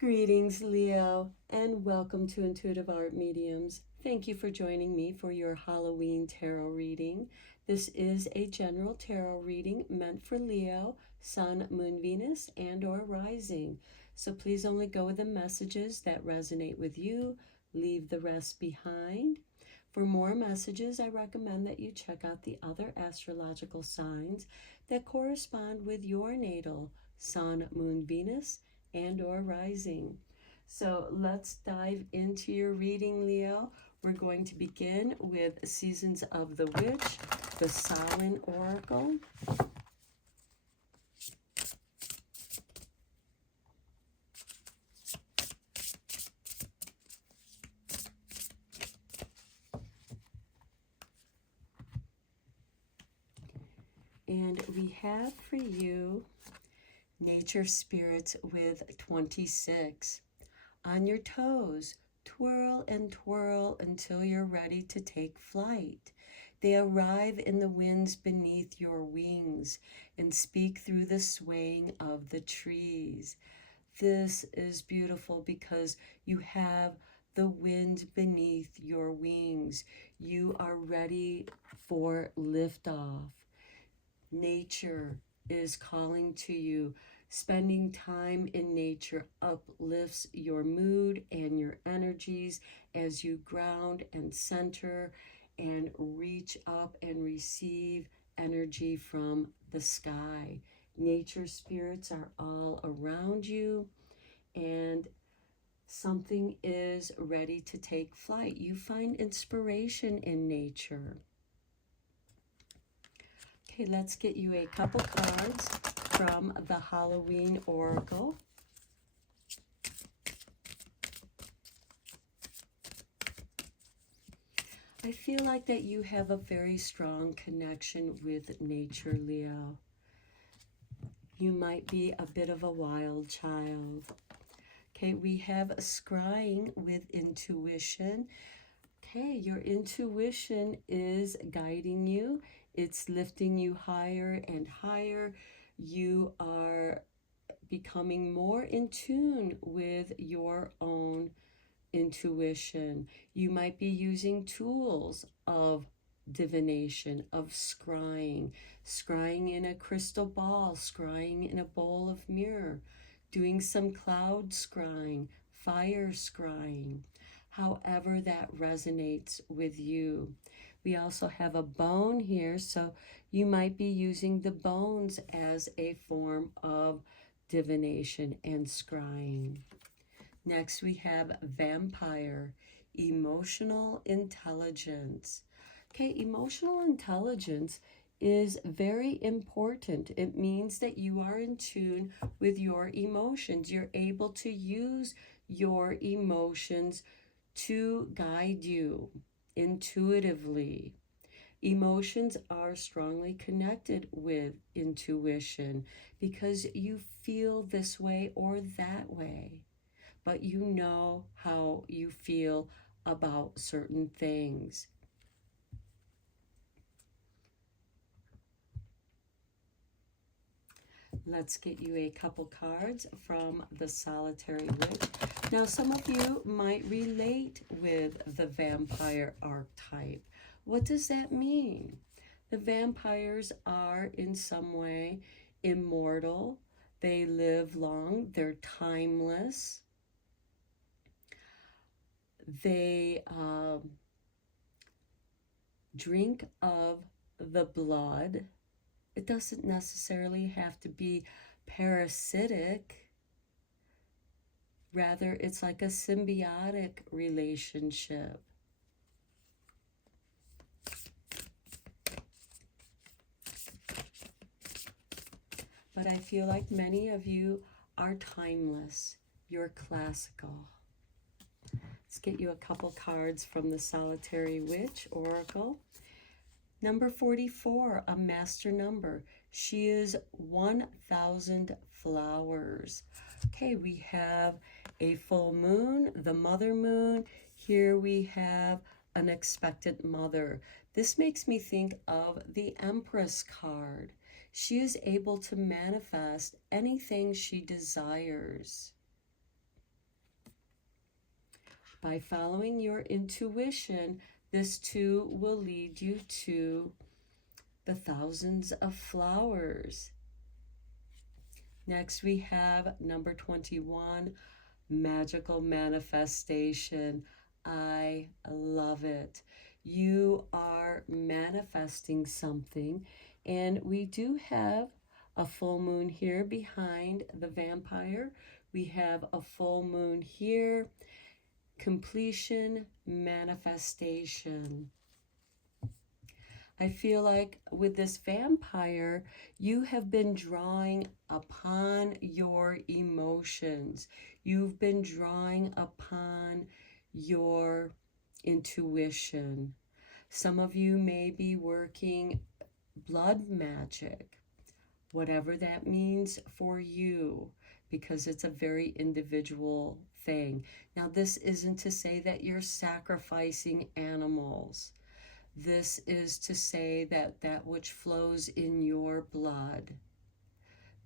Greetings, Leo, and welcome to Intuitive Art Mediums. Thank you for joining me for your Halloween tarot reading. This is a general tarot reading meant for Leo, Sun, Moon, Venus, and or Rising. So please only go with the messages that resonate with you. Leave the rest behind. For more messages, I recommend that you check out the other astrological signs that correspond with your natal Sun, Moon, Venus, and or rising. So let's dive into your reading, Leo. We're going to begin with Seasons of the Witch, the Samhain Oracle. And we have for you Nature Spirits with 26. On your toes, twirl and twirl until you're ready to take flight. They arrive in the winds beneath your wings and speak through the swaying of the trees. This is beautiful because you have the wind beneath your wings. You are ready for liftoff. Nature is calling to you. Spending time in nature uplifts your mood and your energies as you ground and center and reach up and receive energy from the sky. Nature spirits are all around you, and something is ready to take flight. You find inspiration in nature. Okay, let's get you a couple cards from the Halloween Oracle. I feel like that you have a very strong connection with nature, Leo. You might be a bit of a wild child. Okay, we have scrying with intuition. Okay, your intuition is guiding you. It's lifting you higher and higher. You are becoming more in tune with your own intuition. You might be using tools of divination, of scrying, scrying in a crystal ball, scrying in a bowl of mirror, doing some cloud scrying, fire scrying, however that resonates with you. We also have a bone here, so you might be using the bones as a form of divination and scrying. Next, we have vampire, emotional intelligence. Okay, emotional intelligence is very important. It means that you are in tune with your emotions. You're able to use your emotions to guide you intuitively. Emotions are strongly connected with intuition because you feel this way or that way, but you know how you feel about certain things. Let's get you a couple cards from the Solitary Witch. Now, some of you might relate with the vampire archetype. What does that mean? The vampires are in some way immortal. They live long. They're timeless. They drink of the blood. It doesn't necessarily have to be parasitic. Rather, it's like a symbiotic relationship. But I feel like many of you are timeless. You're classical. Let's get you a couple cards from the Solitary Witch Oracle. Number 44, a master number. She is 1,000 flowers. Okay, we have a full moon, the mother moon. Here we have an expectant mother. This makes me think of the Empress card. She is able to manifest anything she desires. By following your intuition, this too will lead you to the thousands of flowers. Next, we have number 21, magical manifestation. I love it. You are manifesting something, and we do have a full moon here behind the vampire. We have a full moon here. Completion, manifestation. I feel like with this vampire, you have been drawing upon your emotions. You've been drawing upon your intuition. Some of you may be working blood magic, whatever that means for you, because it's a very individual thing. Now, this isn't to say that you're sacrificing animals. This is to say that that which flows in your blood,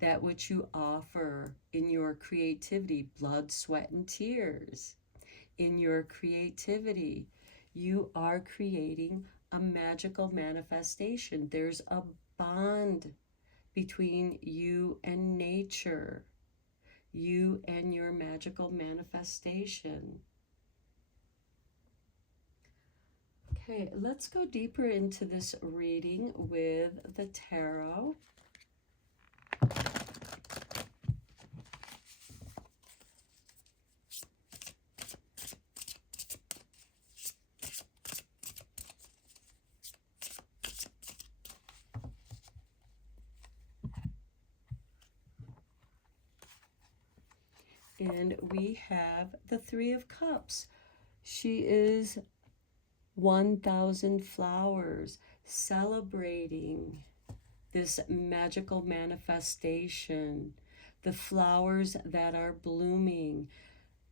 that which you offer in your creativity, blood, sweat, and tears, in your creativity, you are creating a magical manifestation. There's a bond between you and nature, you and your magical manifestation. Okay, let's go deeper into this reading with the tarot. And we have the Three of Cups. She is 1,000 flowers, celebrating this magical manifestation. The flowers that are blooming,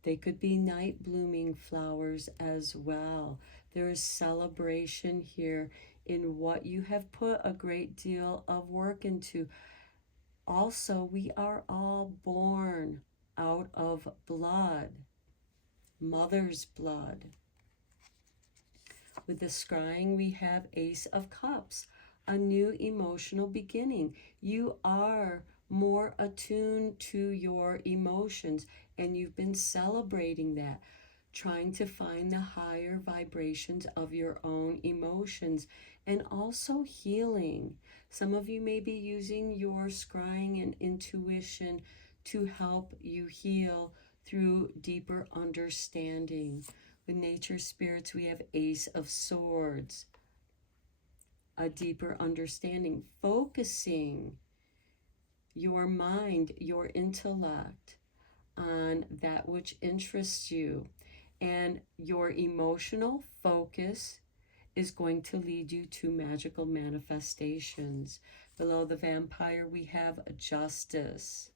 they could be night blooming flowers as well. There is celebration here in what you have put a great deal of work into. Also, we are all born out of blood, mother's blood. With the scrying, we have Ace of Cups, a new emotional beginning. You are more attuned to your emotions, and you've been celebrating that, trying to find the higher vibrations of your own emotions, and also healing. Some of you may be using your scrying and intuition to help you heal through deeper understanding. With nature spirits, we have Ace of Swords, a deeper understanding, focusing your mind, your intellect on that which interests you. And your emotional focus is going to lead you to magical manifestations. Below the vampire, we have Justice.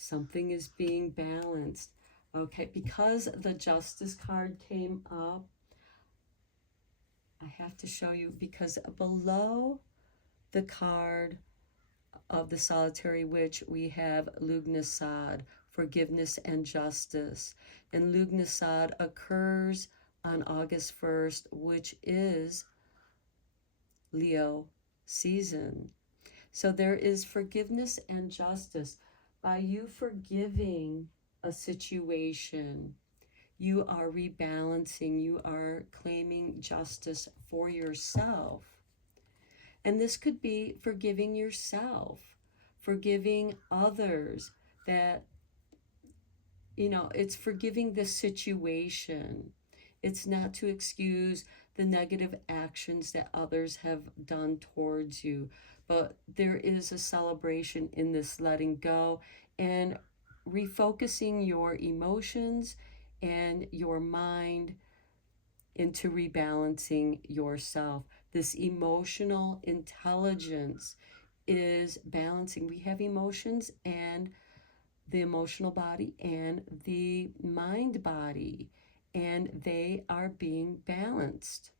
Something is being balanced. Okay, because the Justice card came up, I have to show you, because below the card of the Solitary Witch, we have Lughnasadh, forgiveness and justice. And Lughnasadh occurs on August 1st, which is Leo season. So there is forgiveness and justice. By you forgiving a situation, you are rebalancing, you are claiming justice for yourself. And this could be forgiving yourself, forgiving others, that, you know, it's forgiving the situation. It's not to excuse the negative actions that others have done towards you, but there is a celebration in this letting go and refocusing your emotions and your mind into rebalancing yourself. This emotional intelligence is balancing. We have emotions, and the emotional body and the mind body, and they are being balanced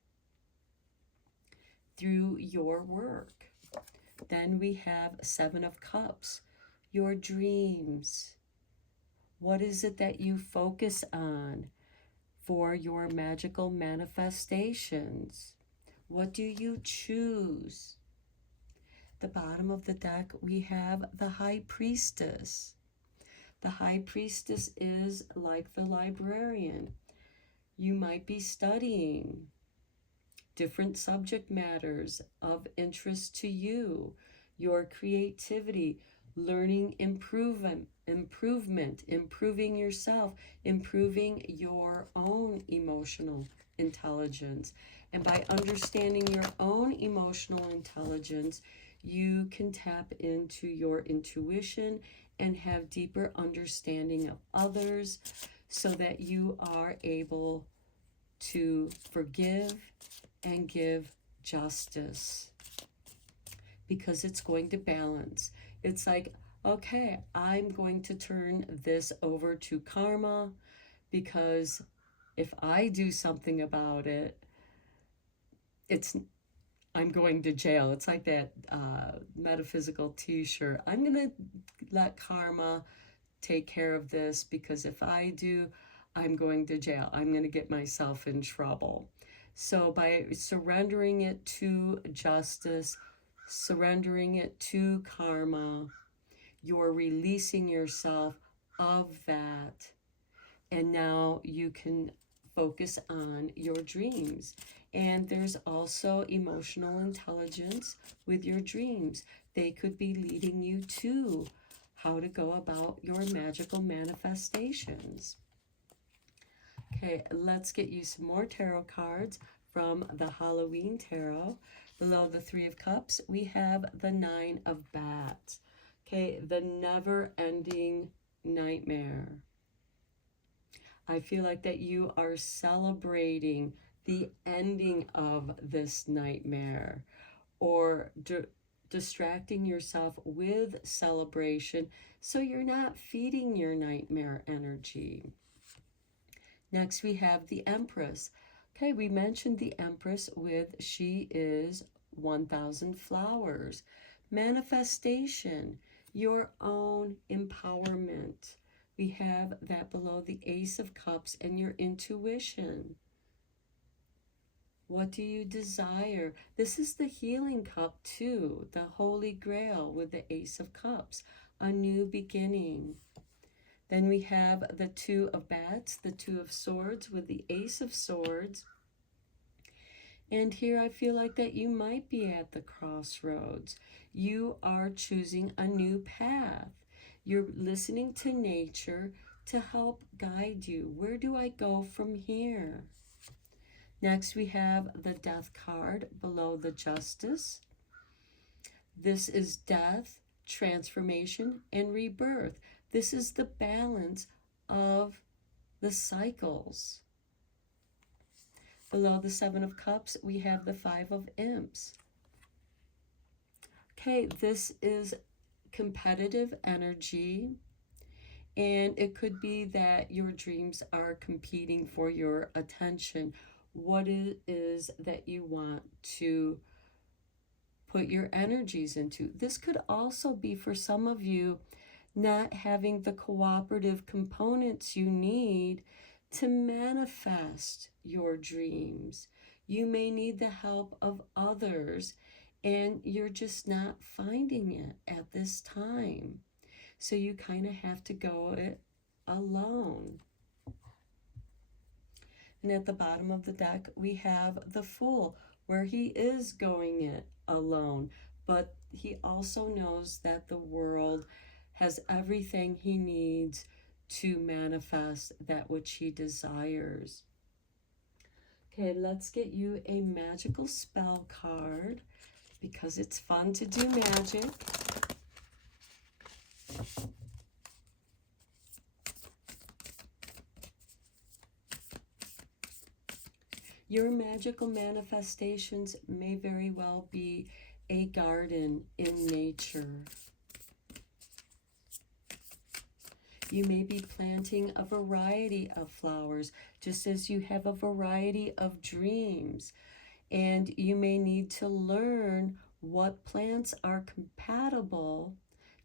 through your work. Then we have Seven of Cups, your dreams. What is it that you focus on? for your magical manifestations? What do you choose? The bottom of the deck, we have the High Priestess. The High Priestess is like the librarian. You might be studying different subject matters of interest to you, your creativity, learning improving yourself, improving your own emotional intelligence. And by understanding your own emotional intelligence, you can tap into your intuition and have deeper understanding of others so that you are able to forgive and give justice, because it's going to balance. It's like, okay, I'm going to turn this over to karma, because if I do something about it, I'm going to jail. It's like that metaphysical t-shirt. I'm going to let karma take care of this, because if I do, I'm going to jail. I'm going to get myself in trouble. So by surrendering it to justice, surrendering it to karma, you're releasing yourself of that. And now you can focus on your dreams. And there's also emotional intelligence with your dreams. They could be leading you to how to go about your magical manifestations. Okay, let's get you some more tarot cards from the Halloween Tarot. Below the Three of Cups, we have the Nine of Bats. Okay, the never-ending nightmare. I feel like that you are celebrating the ending of this nightmare, or distracting yourself with celebration so you're not feeding your nightmare energy. Next, we have the Empress. Okay, we mentioned the Empress with she is 1,000 flowers. Manifestation, your own empowerment. We have that below the Ace of Cups and your intuition. What do you desire? This is the healing cup too, the Holy Grail with the Ace of Cups, a new beginning. Then we have the Two of Bats, the Two of Swords with the Ace of Swords. And here I feel like that you might be at the crossroads. You are choosing a new path. You're listening to nature to help guide you. Where do I go from here? Next, we have the Death card below the Justice. This is death, transformation, and rebirth. This is the balance of the cycles. Below the Seven of Cups, we have the Five of Imps. Okay, this is competitive energy, and it could be that your dreams are competing for your attention. What it is that you want to put your energies into. This could also be for some of you not having the cooperative components you need to manifest your dreams. You may need the help of others, and you're just not finding it at this time. So you kind of have to go it alone. And at the bottom of the deck, we have the Fool, where he is going it alone, but he also knows that the world has everything he needs to manifest that which he desires. Okay, let's get you a magical spell card, because it's fun to do magic. Your magical manifestations may very well be a garden in nature. You may be planting a variety of flowers, just as you have a variety of dreams. And you may need to learn what plants are compatible,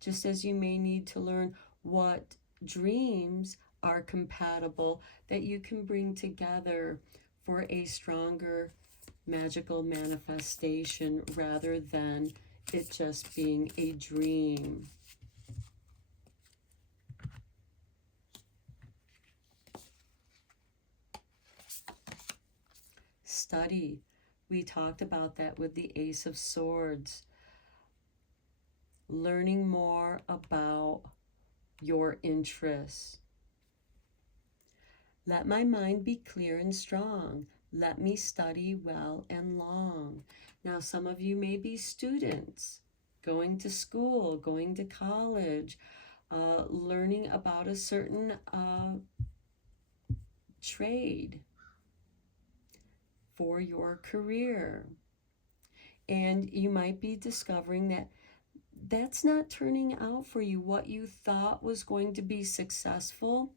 just as you may need to learn what dreams are compatible that you can bring together for a stronger magical manifestation rather than it just being a dream. Study. We talked about that with the Ace of Swords. Learning more about your interests. Let my mind be clear and strong. Let me study well and long. Now, some of you may be students, going to school, going to college, learning about a certain trade for your career. And you might be discovering that that's not turning out for you. What you thought was going to be successful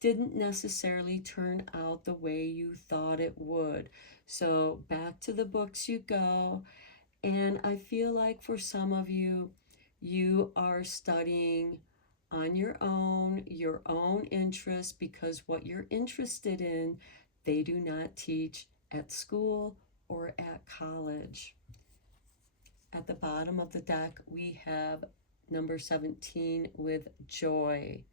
didn't necessarily turn out the way you thought it would. So back to the books you go. And I feel like for some of you, you are studying on your own interest, because what you're interested in, they do not teach at school or at college. At the bottom of the deck, we have number 17 with joy.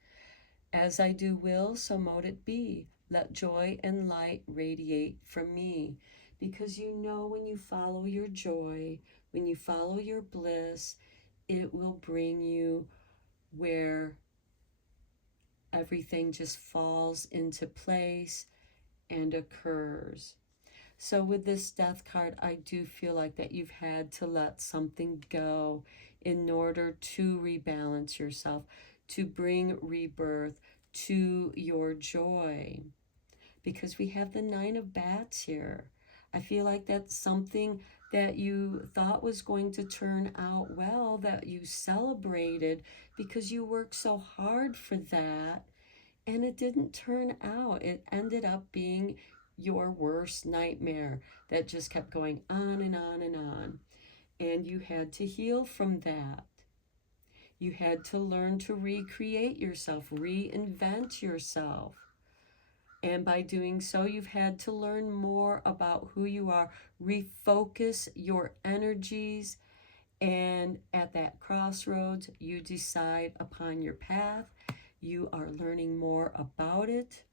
As I do will, so mote it be. Let joy and light radiate from me. Because you know, when you follow your joy, when you follow your bliss, it will bring you where everything just falls into place and occurs. So with this death card, I do feel like that you've had to let something go in order to rebalance yourself, to bring rebirth to your joy. Because we have the Nine of Bats here. I feel like that's something that you thought was going to turn out well, that you celebrated because you worked so hard for that, and it didn't turn out. It ended up being your worst nightmare that just kept going on and on and on. And you had to heal from that. You had to learn to recreate yourself, reinvent yourself. And by doing so, you've had to learn more about who you are, refocus your energies, and at that crossroads, you decide upon your path. You are learning more about it.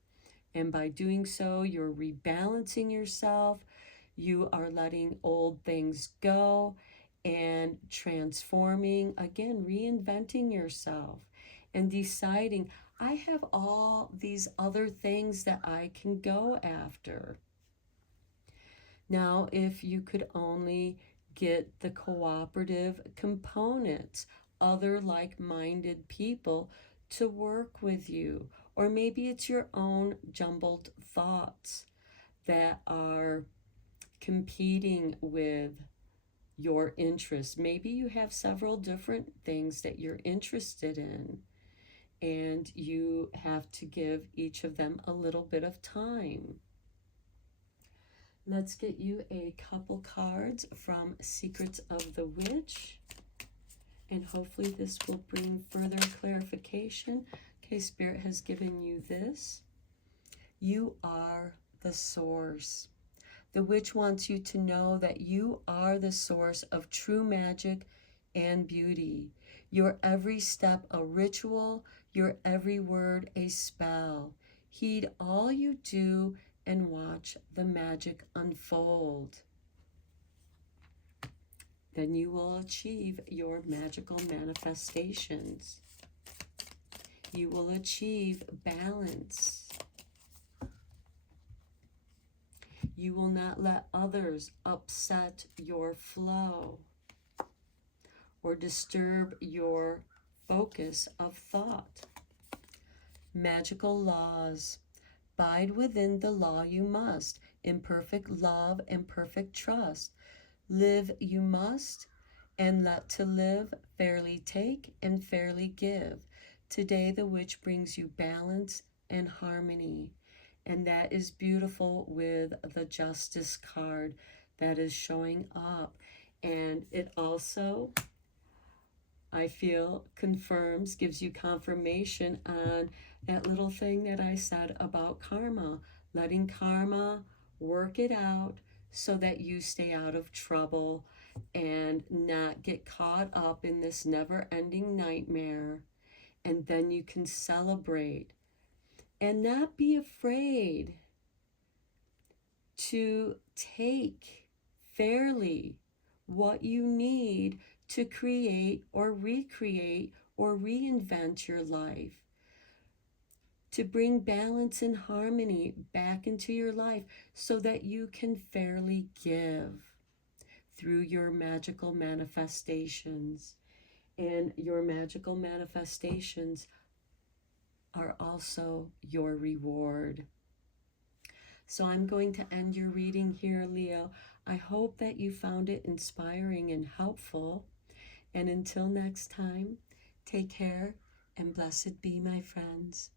And by doing so, you're rebalancing yourself. You are letting old things go and transforming, again, reinventing yourself and deciding, I have all these other things that I can go after. Now, if you could only get the cooperative components, other like-minded people to work with you, or maybe it's your own jumbled thoughts that are competing with your interests. Maybe you have several different things that you're interested in, and you have to give each of them a little bit of time. Let's get you a couple cards from Secrets of the Witch, and hopefully this will bring further clarification. Okay, Spirit has given you this. You are the source. The witch wants you to know that you are the source of true magic and beauty. Your every step a ritual, your every word a spell. Heed all you do and watch the magic unfold. Then you will achieve your magical manifestations. You will achieve balance. You will not let others upset your flow or disturb your focus of thought. Magical laws. Bide within the law you must, in perfect love and perfect trust. Live you must, and let to live fairly take and fairly give. Today the witch brings you balance and harmony. And that is beautiful with the Justice card that is showing up. And it also I feel confirms, gives you confirmation on that little thing that I said about karma, letting karma work it out so that you stay out of trouble and not get caught up in this never-ending nightmare. And then you can celebrate and not be afraid to take fairly what you need to create or recreate or reinvent your life, to bring balance and harmony back into your life so that you can fairly give through your magical manifestations. And your magical manifestations are also your reward. So I'm going to end your reading here, Leo. I hope that you found it inspiring and helpful. And until next time, take care and blessed be, my friends.